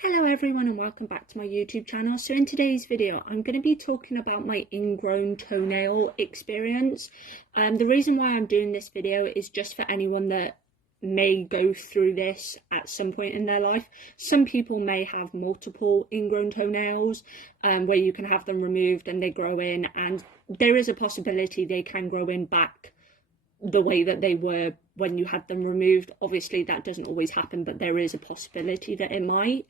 Hello everyone and welcome back to my YouTube channel. So in today's video I'm going to be talking about my ingrown toenail experience. The reason why I'm doing this video is just for anyone that may go through this at some point in their life. Some people may have multiple ingrown toenails where you can have them removed and they grow in, and there is a possibility they can grow in back the way that they were when you had them removed. Obviously that doesn't always happen, but there is a possibility that it might.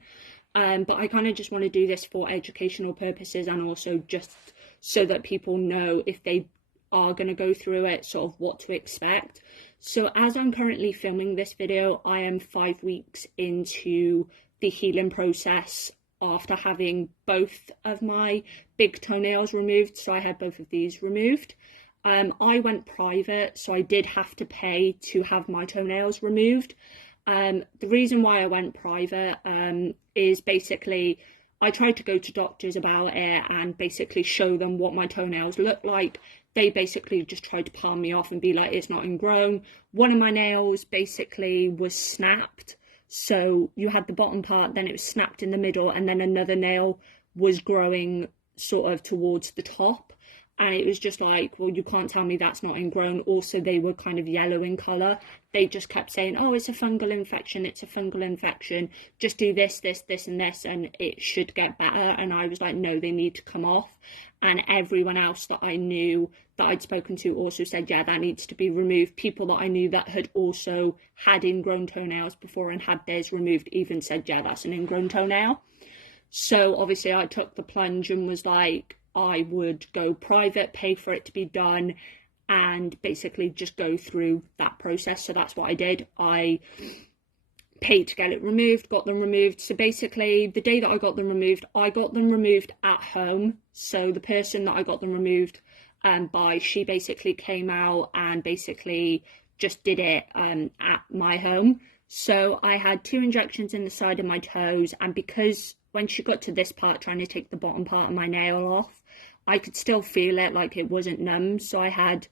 But I kind of just want to do this for educational purposes and also just so that people know if they are going to go through it, sort of what to expect. So as I'm currently filming this video, I am 5 weeks into the healing process after having both of my big toenails removed. So I had both of these removed. I went private, so I did have to pay to have my toenails removed. The reason why I went private is basically I tried to go to doctors about it and basically show them what my toenails look like. They basically just tried to palm me off and be like, it's not ingrown. One of my nails basically was snapped. So you had the bottom part, then it was snapped in the middle, and then another nail was growing sort of towards the top. And it was just like, well, you can't tell me that's not ingrown. Also, they were kind of yellow in colour. They just kept saying, oh, it's a fungal infection, it's a fungal infection. Just do this, this, this and this, and it should get better. And I was like, no, they need to come off. And everyone else that I knew that I'd spoken to also said, yeah, that needs to be removed. People that I knew that had also had ingrown toenails before and had theirs removed even said, yeah, that's an ingrown toenail. So obviously I took the plunge and was like, I would go private, pay for it to be done, and basically just go through that process. So that's what I did. I paid to get it removed, got them removed. So basically the day that I got them removed at home. So the person that I got them removed by, she basically came out and basically just did it at my home. So I had 2 injections in the side of my toes, and because when she got to this part, trying to take the bottom part of my nail off, I could still feel it, like it wasn't numb. So I had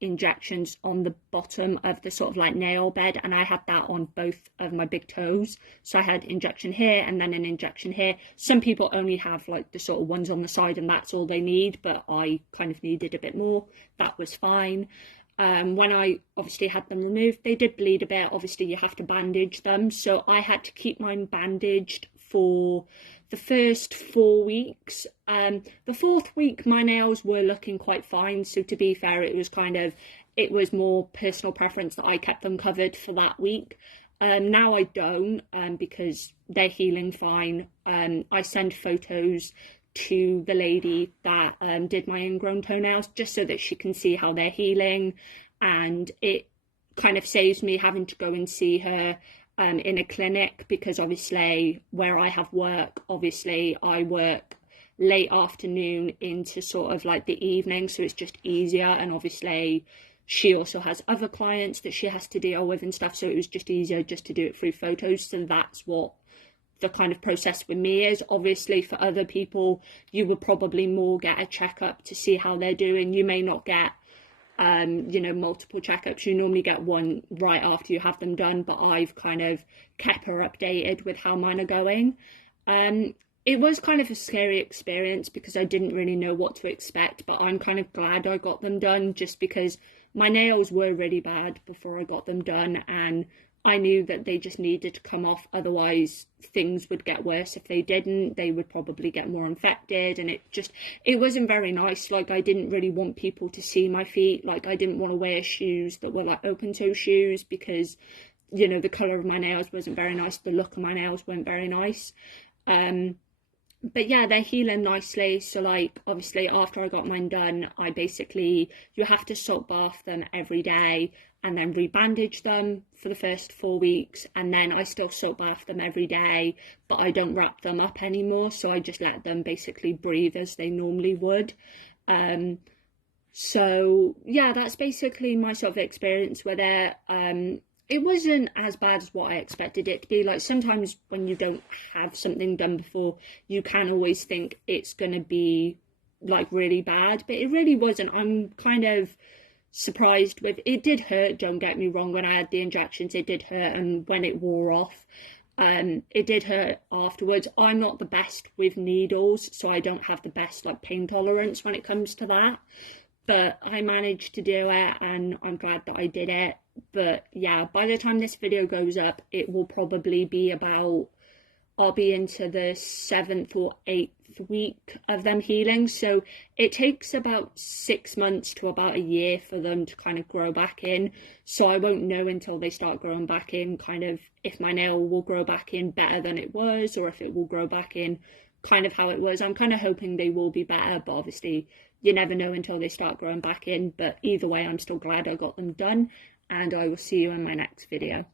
injections on the bottom of the sort of like nail bed, and I had that on both of my big toes. So I had injection here and then an injection here. Some people only have like the sort of ones on the side and that's all they need, but I kind of needed a bit more. That was fine. When I obviously had them removed, they did bleed a bit. Obviously you have to bandage them, so I had to keep mine bandaged for the first 4 weeks. The 4th week my nails were looking quite fine, so to be fair, it was more personal preference that I kept them covered for that week. Now I don't, because they're healing fine. I send photos to the lady that did my ingrown toenails just so that she can see how they're healing, and it kind of saves me having to go and see her in a clinic, because obviously where I have work, obviously I work late afternoon into sort of like the evening, so it's just easier. And obviously she also has other clients that she has to deal with and stuff, so it was just easier just to do it through photos. So that's what the kind of process with me is. Obviously for other people, you would probably more get a checkup to see how they're doing. You may not get you know, multiple checkups. You normally get one right after you have them done, but I've kind of kept her updated with how mine are going. It was kind of a scary experience because I didn't really know what to expect, but I'm kind of glad I got them done, just because my nails were really bad before I got them done, and I knew that they just needed to come off, otherwise things would get worse. If they didn't, they would probably get more infected, and it wasn't very nice. Like, I didn't really want people to see my feet. Like, I didn't want to wear shoes that were like open toe shoes, because, you know, the colour of my nails wasn't very nice, the look of my nails weren't very nice. But yeah, they're healing nicely. So like, obviously after I got mine done, you have to salt bath them every day and then rebandage them for the first 4 weeks, and then I still salt bath them every day, but I don't wrap them up anymore, so I just let them basically breathe as they normally would. So yeah, that's basically my sort of experience with it. It wasn't as bad as what I expected it to be. Like, sometimes when you don't have something done before, you can always think it's going to be like really bad, but it really wasn't. I'm kind of surprised with it. Did hurt, don't get me wrong. When I had the injections, it did hurt, and when it wore off, It did hurt afterwards. I'm not the best with needles, so I don't have the best like pain tolerance when it comes to that, but I managed to do it and I'm glad that I did it. But yeah, by the time this video goes up, it will probably be about, I'll be into the 7th or 8th week of them healing, so it takes about 6 months to about a year for them to kind of grow back in. So I won't know until they start growing back in kind of if my nail will grow back in better than it was, or if it will grow back in kind of how it was. I'm kind of hoping they will be better, but obviously you never know until they start growing back in. But either way, I'm still glad I got them done, and I will see you in my next video.